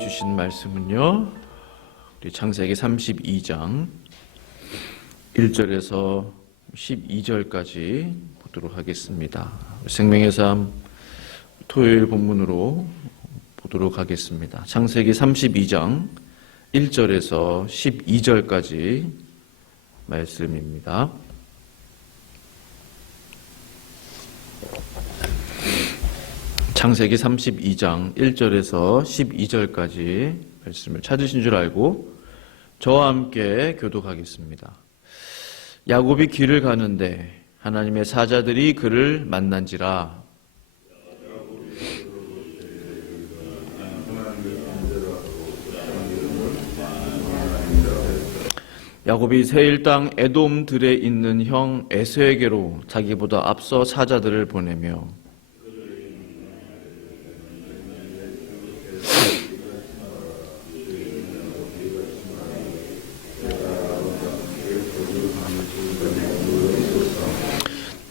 주신 말씀은요, 우리 창세기 32장 1절에서 12절까지 보도록 하겠습니다. 생명의 삶 토요일 본문으로 보도록 하겠습니다. 창세기 32장 1절에서 12절까지 말씀입니다. 창세기 32장 1절에서 12절까지 말씀을 찾으신 줄 알고 저와 함께 교독하겠습니다. 야곱이 길을 가는데 하나님의 사자들이 그를 만난지라. 야곱이 세일 땅 에돔들에 있는 형 에서에게로 자기보다 앞서 사자들을 보내며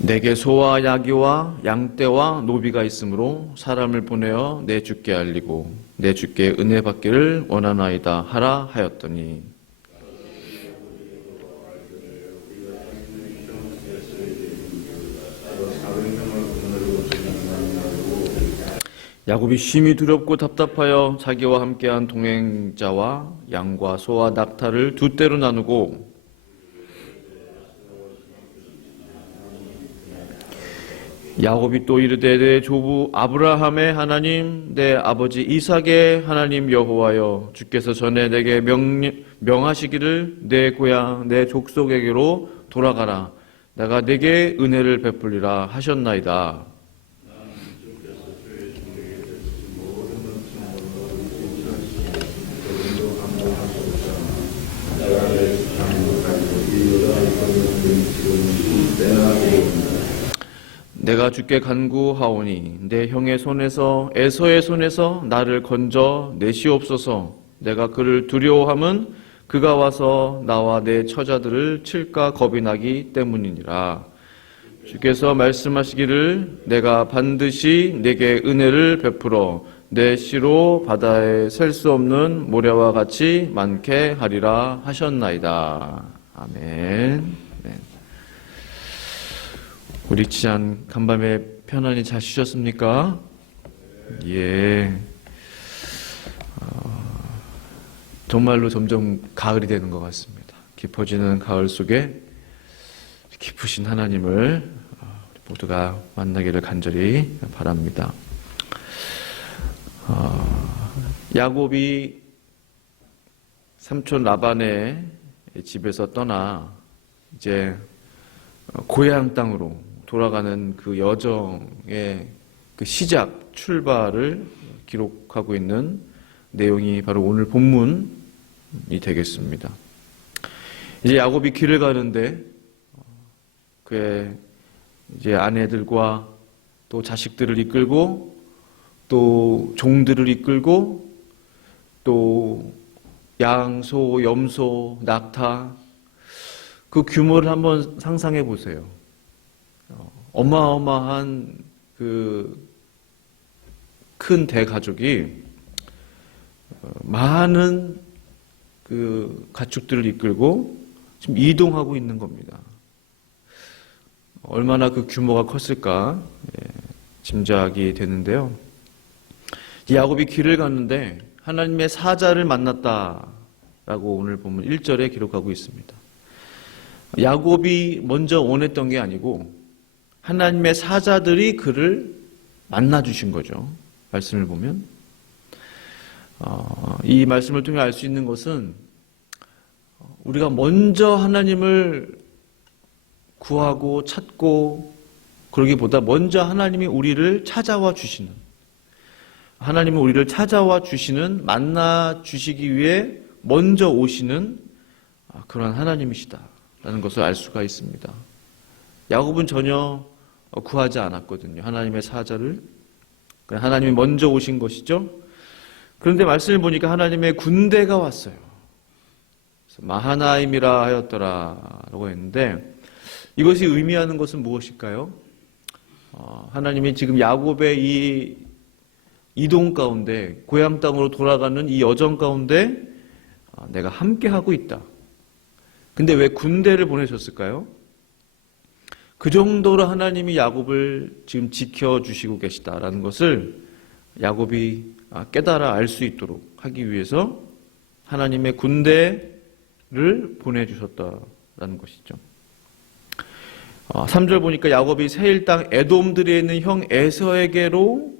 내게 소와 야기와 양떼와 노비가 있으므로 사람을 보내어 내 주께 알리고 내 주께 은혜 받기를 원하나이다 하라 하였더니 야곱이 심히 두렵고 답답하여 자기와 함께한 동행자와 양과 소와 낙타를 두 떼로 나누고 야곱이 또 이르되 내 조부 아브라함의 하나님 내 아버지 이삭의 하나님 여호와여 주께서 전에 내게 명하시기를 내 고향 내 족속에게로 돌아가라 내가 내게 은혜를 베풀리라 하셨나이다. 내가 주께 간구하오니 내 형의 손에서 에서의 손에서 나를 건져 내시옵소서. 내가 그를 두려워함은 그가 와서 나와 내 처자들을 칠까 겁이 나기 때문이니라. 주께서 말씀하시기를 내가 반드시 내게 은혜를 베풀어 내 씨로 바다에 셀 수 없는 모래와 같이 많게 하리라 하셨나이다. 아멘. 우리 지안 간밤에 편안히 잘 쉬셨습니까? 예. 정말로 점점 가을이 되는 것 같습니다. 깊어지는 가을 속에 깊으신 하나님을 우리 모두가 만나기를 간절히 바랍니다. 야곱이 삼촌 라반의 집에서 떠나 이제 고향 땅으로 돌아가는 그 여정의 그 시작, 출발을 기록하고 있는 내용이 바로 오늘 본문이 되겠습니다. 이제 야곱이 길을 가는데 그의 이제 아내들과 또 자식들을 이끌고 또 종들을 이끌고 또 양, 소, 염소, 낙타 그 규모를 한번 상상해 보세요. 어마어마한 그 큰 대가족이 많은 그 가축들을 이끌고 지금 이동하고 있는 겁니다. 얼마나 그 규모가 컸을까 짐작이 되는데요. 야곱이 길을 갔는데 하나님의 사자를 만났다라고 오늘 보면 1절에 기록하고 있습니다. 야곱이 먼저 원했던 게 아니고 하나님의 사자들이 그를 만나주신 거죠. 말씀을 보면 이 말씀을 통해 알 수 있는 것은 우리가 먼저 하나님을 구하고 찾고 그러기보다 먼저 하나님이 우리를 찾아와 주시는 하나님은 우리를 찾아와 주시는 만나 주시기 위해 먼저 오시는 그런 하나님이시다라는 것을 알 수가 있습니다. 야곱은 전혀 구하지 않았거든요. 하나님의 사자를. 하나님이 먼저 오신 것이죠. 그런데 말씀을 보니까 하나님의 군대가 왔어요. 마하나임이라 하였더라라고 했는데 이것이 의미하는 것은 무엇일까요? 하나님이 지금 야곱의 이 이동 가운데 고향 땅으로 돌아가는 이 여정 가운데 내가 함께하고 있다. 근데 왜 군대를 보내셨을까요? 그 정도로 하나님이 야곱을 지금 지켜주시고 계시다라는 것을 야곱이 깨달아 알 수 있도록 하기 위해서 하나님의 군대를 보내주셨다라는 것이죠. 3절 보니까 야곱이 세일 땅 에돔들에 있는 형 에서에게로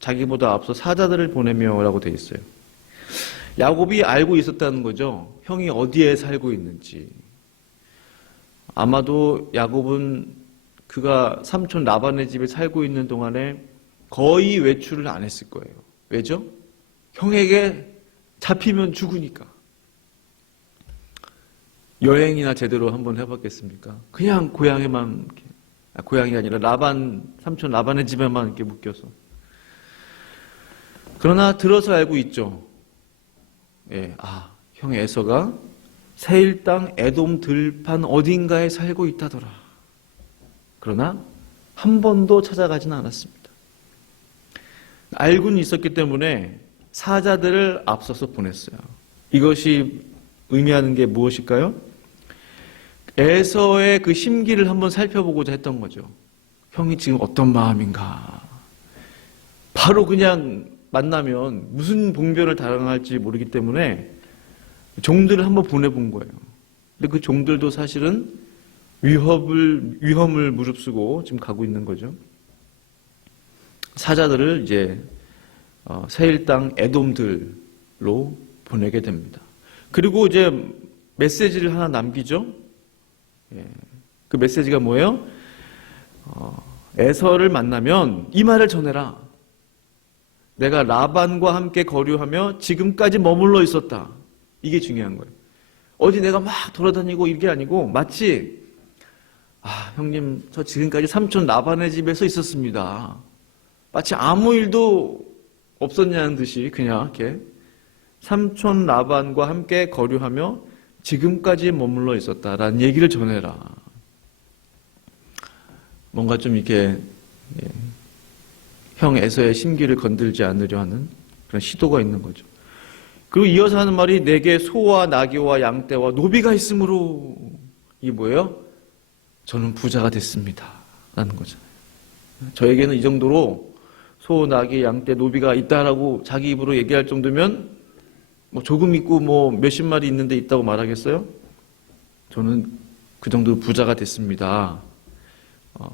자기보다 앞서 사자들을 보내며라고 되어 있어요. 야곱이 알고 있었다는 거죠. 형이 어디에 살고 있는지. 아마도 야곱은 그가 삼촌 라반의 집에 살고 있는 동안에 거의 외출을 안 했을 거예요. 왜죠? 형에게 잡히면 죽으니까. 여행이나 제대로 한번 해봤겠습니까? 그냥 고향에만, 고향이 아니라 삼촌 라반의 집에만 이렇게 묶여서. 그러나 들어서 알고 있죠. 예, 형 에서가 세일 땅 에돔 들판 어딘가에 살고 있다더라. 그러나 한 번도 찾아가지는 않았습니다. 알고는 있었기 때문에 사자들을 앞서서 보냈어요. 이것이 의미하는 게 무엇일까요? 에서의 그 심기를 한번 살펴보고자 했던 거죠. 형이 지금 어떤 마음인가. 바로 그냥 만나면 무슨 봉변을 당할지 모르기 때문에 종들을 한번 보내본 거예요. 근데 그 종들도 사실은 위험을 무릅쓰고 지금 가고 있는 거죠. 사자들을 이제 세일 땅 에돔들로 보내게 됩니다. 그리고 이제 메시지를 하나 남기죠. 그 메시지가 뭐예요? 에서를 만나면 이 말을 전해라. 내가 라반과 함께 거류하며 지금까지 머물러 있었다. 이게 중요한 거예요. 어디 내가 막 돌아다니고 이게 아니고 마치 형님 저 지금까지 삼촌 라반의 집에서 있었습니다. 마치 아무 일도 없었냐는 듯이 그냥 이렇게 삼촌 라반과 함께 거류하며 지금까지 머물러 있었다라는 얘기를 전해라. 뭔가 좀 이렇게 형 에서의 심기를 건들지 않으려 하는 그런 시도가 있는 거죠. 그리고 이어서 하는 말이 내게 소와 나귀와 양떼와 노비가 있으므로 이게 뭐예요? 저는 부자가 됐습니다. 라는 거잖아요. 저에게는 이 정도로 소, 나귀, 양떼, 노비가 있다라고 자기 입으로 얘기할 정도면 뭐 조금 있고 뭐 몇십 마리 있는데 있다고 말하겠어요? 저는 그 정도로 부자가 됐습니다.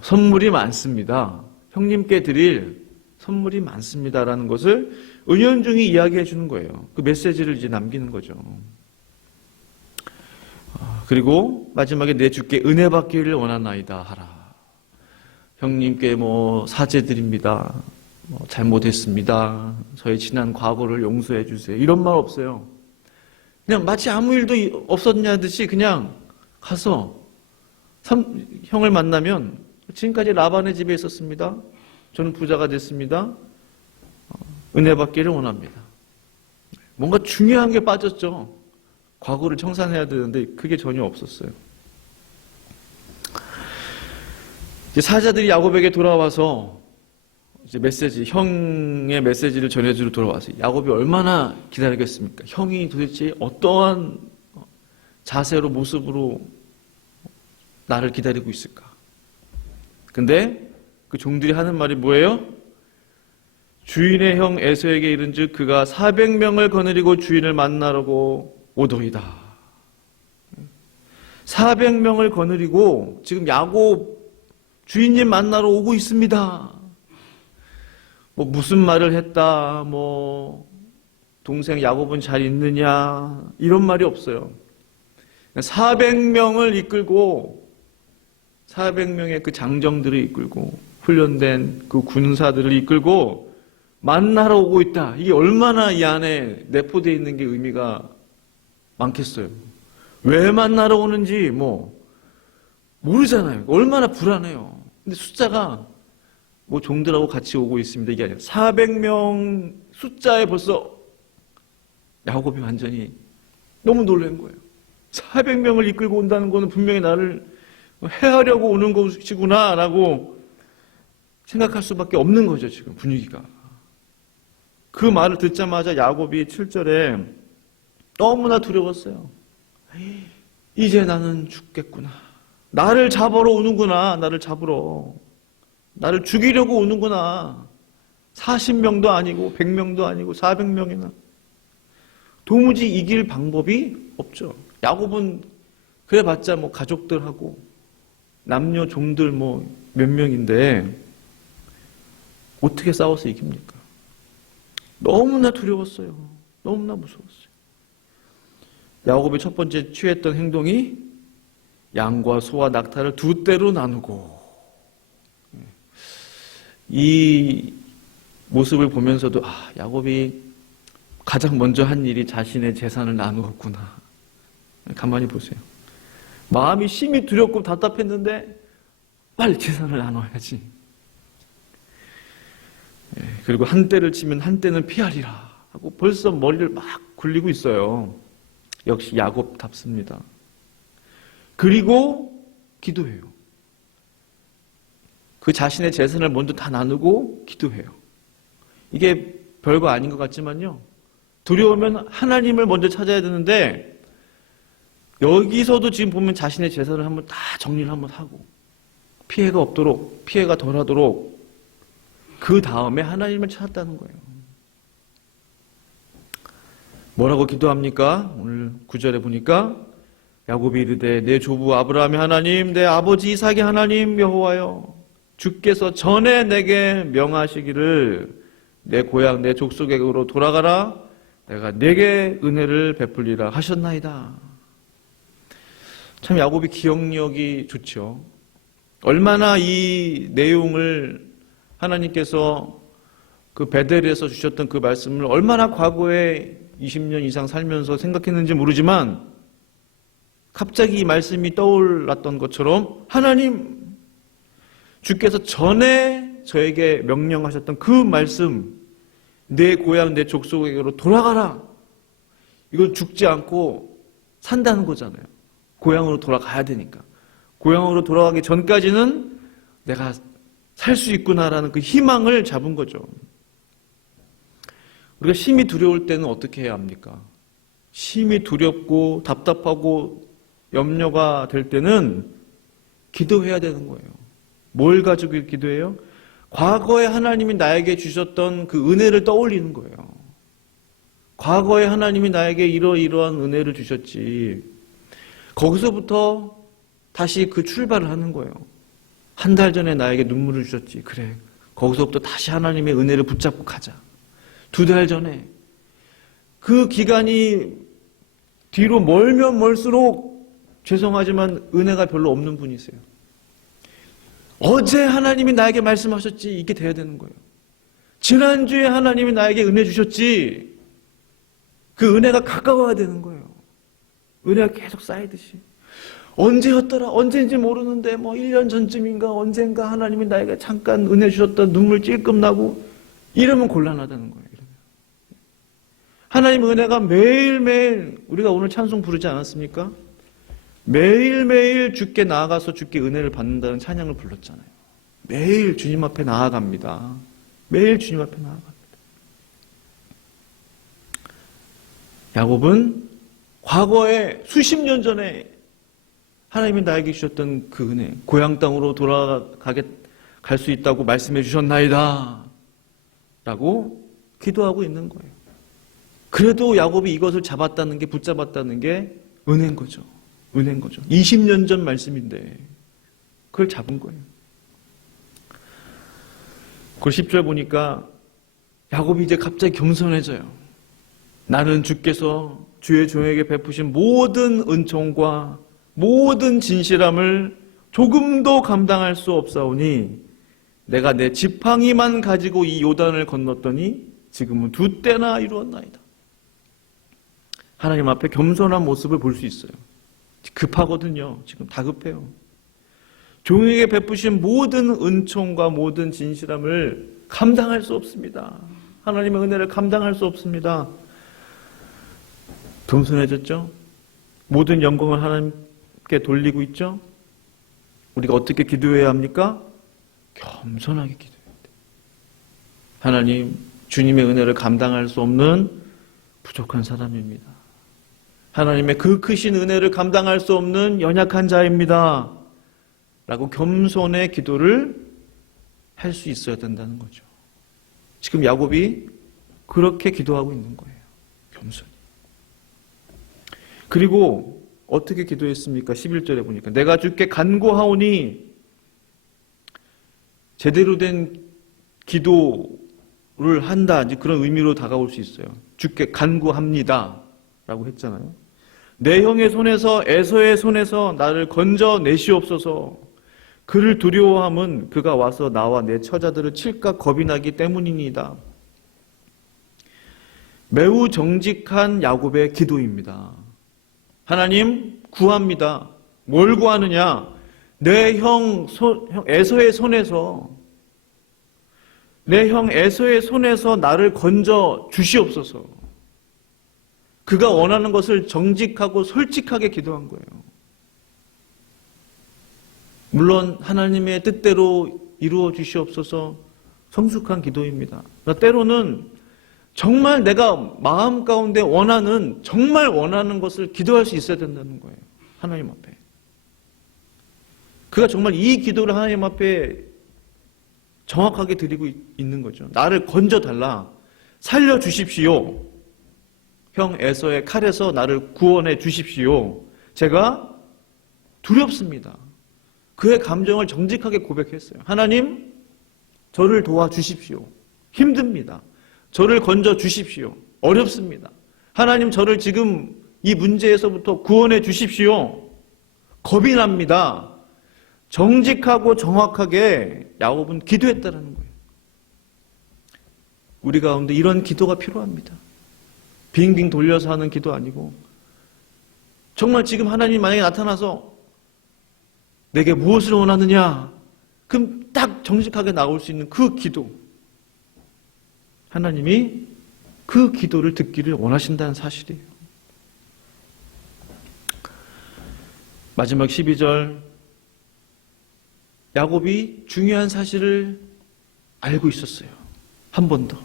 선물이 많습니다. 형님께 드릴 선물이 많습니다라는 것을 은연중히 이야기해 주는 거예요. 그 메시지를 이제 남기는 거죠. 그리고 마지막에 내 주께 은혜 받기를 원하나이다 하라. 형님께 뭐 사죄드립니다. 잘못했습니다. 저의 지난 과거를 용서해 주세요. 이런 말 없어요. 그냥 마치 아무 일도 없었냐듯이 그냥 가서 형을 만나면 지금까지 라반의 집에 있었습니다. 저는 부자가 됐습니다. 은혜 받기를 원합니다. 뭔가 중요한 게 빠졌죠. 과거를 청산해야 되는데 그게 전혀 없었어요. 이제 사자들이 야곱에게 돌아와서 이제 형의 메시지를 전해주러 돌아왔어요. 야곱이 얼마나 기다리겠습니까? 형이 도대체 어떠한 자세로 모습으로 나를 기다리고 있을까? 근데 그 종들이 하는 말이 뭐예요? 주인의 형 에서에게 이른즉 그가 400명을 거느리고 주인을 만나려고 오더이다. 400명을 거느리고 지금 야곱 주인님 만나러 오고 있습니다. 뭐 무슨 말을 했다, 뭐 동생 야곱은 잘 있느냐 이런 말이 없어요. 400명을 이끌고 400명의 그 장정들을 이끌고 훈련된 그 군사들을 이끌고 만나러 오고 있다. 이게 얼마나 이 안에 내포되어 있는 게 의미가 많겠어요. 왜 만나러 오는지 뭐 모르잖아요. 얼마나 불안해요. 근데 숫자가 뭐 종들하고 같이 오고 있습니다. 이게 아니라 400명 숫자에 벌써 야곱이 완전히 너무 놀란 거예요. 400명을 이끌고 온다는 거는 분명히 나를 해하려고 오는 것이구나라고 생각할 수밖에 없는 거죠. 지금 분위기가. 그 말을 듣자마자 야곱이 7절에 너무나 두려웠어요. 이제 나는 죽겠구나. 나를 잡으러 오는구나. 나를 잡으러. 나를 죽이려고 오는구나. 40명도 아니고 100명도 아니고 400명이나. 도무지 이길 방법이 없죠. 야곱은 그래봤자 뭐 가족들하고 남녀 종들 뭐 몇 명인데 어떻게 싸워서 이깁니까? 너무나 두려웠어요. 너무나 무서웠어요. 야곱이 첫 번째 취했던 행동이 양과 소와 낙타를 두 떼로 나누고, 이 모습을 보면서도 야곱이 가장 먼저 한 일이 자신의 재산을 나누었구나. 가만히 보세요. 마음이 심히 두렵고 답답했는데 빨리 재산을 나눠야지. 그리고 한 떼를 치면 한 떼는 피하리라 하고 벌써 머리를 막 굴리고 있어요. 역시 야곱답습니다. 그리고 기도해요. 그 자신의 재산을 먼저 다 나누고 기도해요. 이게 별거 아닌 것 같지만요, 두려우면 하나님을 먼저 찾아야 되는데 여기서도 지금 보면 자신의 재산을 한번 다 정리를 한번 하고 피해가 없도록, 피해가 덜하도록 그 다음에 하나님을 찾았다는 거예요. 뭐라고 기도합니까? 오늘 9절에 보니까 야곱이 이르되 내 조부 아브라함의 하나님, 내 아버지 이삭의 하나님 여호와여, 주께서 전에 내게 명하시기를 내 고향 내 족속에게로 돌아가라, 내가 내게 은혜를 베풀리라 하셨나이다. 참 야곱이 기억력이 좋죠. 얼마나 이 내용을 하나님께서 그 베델에서 주셨던 그 말씀을 얼마나 과거에 20년 이상 살면서 생각했는지 모르지만 갑자기 이 말씀이 떠올랐던 것처럼 하나님, 주께서 전에 저에게 명령하셨던 그 말씀, 내 고향 내 족속에게로 돌아가라. 이건 죽지 않고 산다는 거잖아요. 고향으로 돌아가야 되니까. 고향으로 돌아가기 전까지는 내가 살 수 있구나라는 그 희망을 잡은 거죠. 우리가 심히 두려울 때는 어떻게 해야 합니까? 심히 두렵고 답답하고 염려가 될 때는 기도해야 되는 거예요. 뭘 가지고 기도해요? 과거에 하나님이 나에게 주셨던 그 은혜를 떠올리는 거예요. 과거에 하나님이 나에게 이러이러한 은혜를 주셨지. 거기서부터 다시 그 출발을 하는 거예요. 한 달 전에 나에게 눈물을 주셨지. 그래. 거기서부터 다시 하나님의 은혜를 붙잡고 가자. 2달 전에. 그 기간이 뒤로 멀면 멀수록 죄송하지만 은혜가 별로 없는 분이세요. 어제 하나님이 나에게 말씀하셨지. 이게 돼야 되는 거예요. 지난주에 하나님이 나에게 은혜 주셨지. 그 은혜가 가까워야 되는 거예요. 은혜가 계속 쌓이듯이. 언제였더라? 언제인지 모르는데 뭐 1년 전쯤인가 언젠가 하나님이 나에게 잠깐 은혜 주셨다 눈물 찔끔 나고 이러면 곤란하다는 거예요. 하나님 은혜가 매일매일, 우리가 오늘 찬송 부르지 않았습니까? 매일매일 주께 나아가서 주께 은혜를 받는다는 찬양을 불렀잖아요. 매일 주님 앞에 나아갑니다. 매일 주님 앞에 나아갑니다. 야곱은 과거에 수십 년 전에 하나님이 나에게 주셨던 그 은혜, 고향 땅으로 갈 수 있다고 말씀해 주셨나이다 라고 기도하고 있는 거예요. 그래도 야곱이 이것을 잡았다는 게, 붙잡았다는 게 은혜인 거죠. 은혜인 거죠. 20년 전 말씀인데 그걸 잡은 거예요. 그 10절 보니까 야곱이 이제 갑자기 겸손해져요. 나는 주께서 주의 종에게 베푸신 모든 은총과 모든 진실함을 조금도 감당할 수 없사오니 내가 내 지팡이만 가지고 이 요단을 건넜더니 지금은 2때나 이루었나이다. 하나님 앞에 겸손한 모습을 볼 수 있어요. 급하거든요. 지금 다급해요. 종에게 베푸신 모든 은총과 모든 진실함을 감당할 수 없습니다. 하나님의 은혜를 감당할 수 없습니다. 겸손해졌죠? 모든 영광을 하나님께 돌리고 있죠? 우리가 어떻게 기도해야 합니까? 겸손하게 기도해야 돼요. 하나님, 주님의 은혜를 감당할 수 없는 부족한 사람입니다. 하나님의 그 크신 은혜를 감당할 수 없는 연약한 자입니다. 라고 겸손의 기도를 할 수 있어야 된다는 거죠. 지금 야곱이 그렇게 기도하고 있는 거예요. 겸손히. 그리고 어떻게 기도했습니까? 11절에 보니까 내가 주께 간구하오니, 제대로 된 기도를 한다, 이제 그런 의미로 다가올 수 있어요. 주께 간구합니다 라고 했잖아요. 내 형의 손에서, 에서의 손에서 나를 건져내시옵소서. 그를 두려워함은 그가 와서 나와 내 처자들을 칠까 겁이 나기 때문이니이다. 매우 정직한 야곱의 기도입니다. 하나님, 구합니다. 뭘 구하느냐? 내 형 에서의 손에서, 내 형 에서의 손에서 나를 건져 주시옵소서. 그가 원하는 것을 정직하고 솔직하게 기도한 거예요. 물론 하나님의 뜻대로 이루어 주시옵소서, 성숙한 기도입니다. 때로는 정말 내가 마음 가운데 원하는, 정말 원하는 것을 기도할 수 있어야 된다는 거예요. 하나님 앞에. 그가 정말 이 기도를 하나님 앞에 정확하게 드리고 있는 거죠. 나를 건져달라. 살려주십시오. 형 에서의 칼에서 나를 구원해 주십시오. 제가 두렵습니다. 그의 감정을 정직하게 고백했어요. 하나님, 저를 도와주십시오. 힘듭니다. 저를 건져 주십시오. 어렵습니다. 하나님, 저를 지금 이 문제에서부터 구원해 주십시오. 겁이 납니다. 정직하고 정확하게 야곱은 기도했다는 거예요. 우리 가운데 이런 기도가 필요합니다. 빙빙 돌려서 하는 기도 아니고, 정말 지금 하나님이 만약에 나타나서 내게 무엇을 원하느냐? 그럼 딱 정직하게 나올 수 있는 그 기도. 하나님이 그 기도를 듣기를 원하신다는 사실이에요. 마지막 12절. 야곱이 중요한 사실을 알고 있었어요. 한 번 더.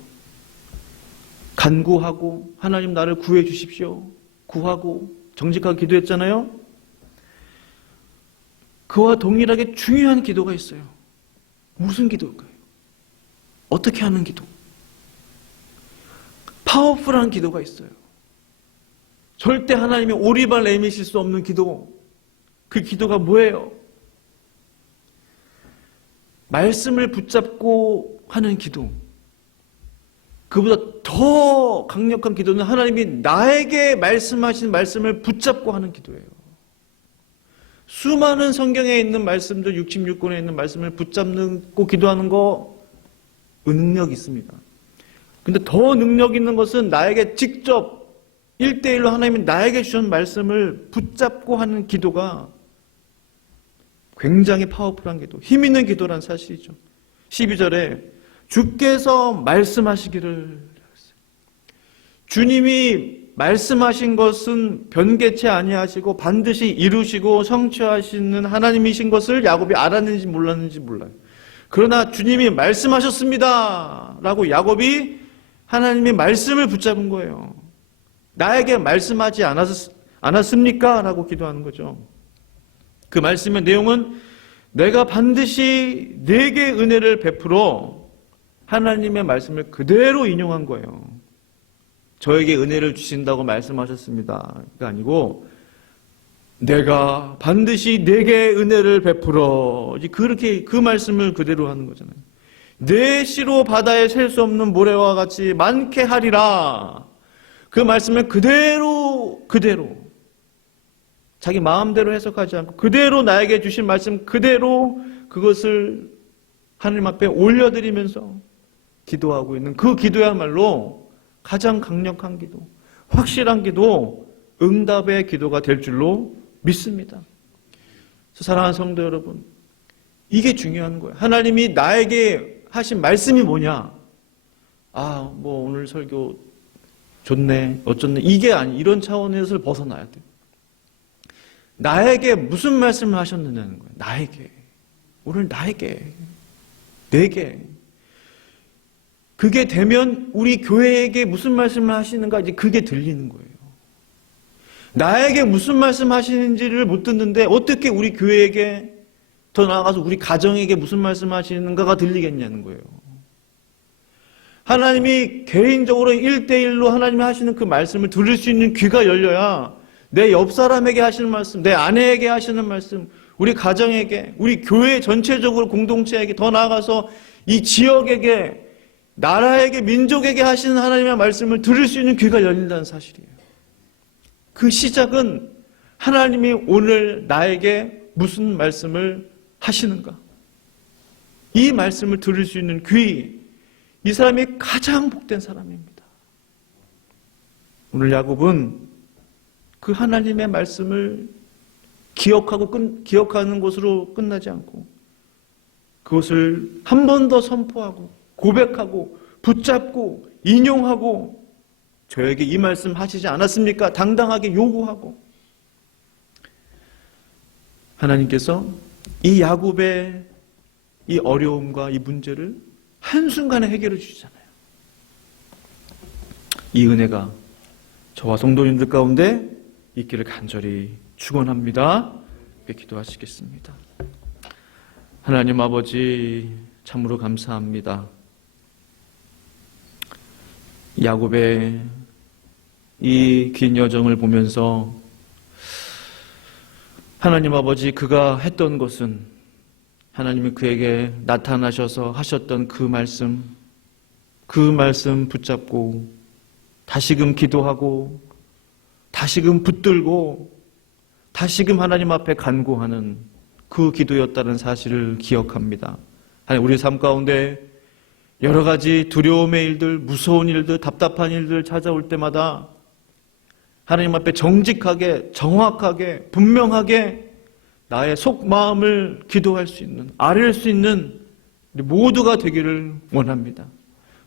간구하고, 하나님 나를 구해 주십시오. 구하고 정직하게 기도했잖아요. 그와 동일하게 중요한 기도가 있어요. 무슨 기도일까요? 어떻게 하는 기도? 파워풀한 기도가 있어요. 절대 하나님이 오리발 내미실 수 없는 기도. 그 기도가 뭐예요? 말씀을 붙잡고 하는 기도. 그보다 더 강력한 기도는 하나님이 나에게 말씀하신 말씀을 붙잡고 하는 기도예요. 수많은 성경에 있는 말씀들, 66권에 있는 말씀을 붙잡고 기도하는 거 능력 있습니다. 근데 더 능력 있는 것은 나에게 직접 1대1로 하나님이 나에게 주신 말씀을 붙잡고 하는 기도가 굉장히 파워풀한 기도, 힘 있는 기도란 사실이죠. 12절에 주께서 말씀하시기를, 주님이 말씀하신 것은 변개치 아니하시고 반드시 이루시고 성취하시는 하나님이신 것을 야곱이 알았는지 몰랐는지 몰라요. 그러나 주님이 말씀하셨습니다 라고 야곱이 하나님의 말씀을 붙잡은 거예요. 나에게 말씀하지 않았습니까? 라고 기도하는 거죠. 그 말씀의 내용은 내가 반드시 내게 은혜를 베풀어, 하나님의 말씀을 그대로 인용한 거예요. 저에게 은혜를 주신다고 말씀하셨습니다. 가 아니고 내가 반드시 내게 은혜를 베풀어, 그렇게 그 말씀을 그대로 하는 거잖아요. 내 시로 바다에 셀 수 없는 모래와 같이 많게 하리라. 그 말씀을 그대로 자기 마음대로 해석하지 않고 그대로 나에게 주신 말씀 그대로 그것을 하나님 앞에 올려드리면서 기도하고 있는 그 기도야말로 가장 강력한 기도, 확실한 기도, 응답의 기도가 될 줄로 믿습니다. 사랑하는 성도 여러분, 이게 중요한 거예요. 하나님이 나에게 하신 말씀이 뭐냐? 뭐 오늘 설교 좋네, 어쩌네, 이게 아니, 이런 차원에서 벗어나야 돼요. 나에게 무슨 말씀을 하셨느냐는 거예요. 나에게. 오늘 나에게. 내게. 그게 되면 우리 교회에게 무슨 말씀을 하시는가 이제 그게 들리는 거예요. 나에게 무슨 말씀 하시는지를 못 듣는데 어떻게 우리 교회에게 더 나아가서 우리 가정에게 무슨 말씀 하시는가가 들리겠냐는 거예요. 하나님이 개인적으로 1대1로 하나님이 하시는 그 말씀을 들을 수 있는 귀가 열려야 내 옆 사람에게 하시는 말씀, 내 아내에게 하시는 말씀, 우리 가정에게, 우리 교회 전체적으로 공동체에게 더 나아가서 이 지역에게, 나라에게, 민족에게 하시는 하나님의 말씀을 들을 수 있는 귀가 열린다는 사실이에요. 그 시작은 하나님이 오늘 나에게 무슨 말씀을 하시는가? 이 말씀을 들을 수 있는 귀, 이 사람이 가장 복된 사람입니다. 오늘 야곱은 그 하나님의 말씀을 기억하는 것으로 끝나지 않고 그것을 한 번 더 선포하고 고백하고 붙잡고 인용하고 저에게 이 말씀 하시지 않았습니까? 당당하게 요구하고 하나님께서 이 야곱의 이 어려움과 이 문제를 한순간에 해결해 주시잖아요. 이 은혜가 저와 성도님들 가운데 있기를 간절히 축원합니다. 기도하시겠습니다. 하나님 아버지 참으로 감사합니다. 야곱의 이 긴 여정을 보면서 하나님 아버지 그가 했던 것은 하나님이 그에게 나타나셔서 하셨던 그 말씀 붙잡고 다시금 기도하고 다시금 붙들고 다시금 하나님 앞에 간구하는 그 기도였다는 사실을 기억합니다. 하나님 우리 삶 가운데 여러 가지 두려움의 일들, 무서운 일들, 답답한 일들 찾아올 때마다 하나님 앞에 정직하게, 정확하게, 분명하게 나의 속마음을 기도할 수 있는, 아뢰할 수 있는 우리 모두가 되기를 원합니다.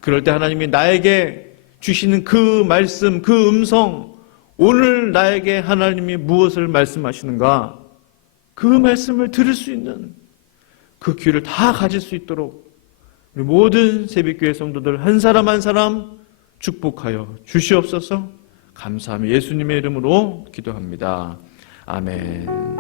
그럴 때 하나님이 나에게 주시는 그 말씀, 그 음성, 오늘 나에게 하나님이 무엇을 말씀하시는가, 그 말씀을 들을 수 있는 그 귀를 다 가질 수 있도록 우리 모든 새벽교회 성도들 한 사람 한 사람 축복하여 주시옵소서. 감사하며 예수님의 이름으로 기도합니다. 아멘.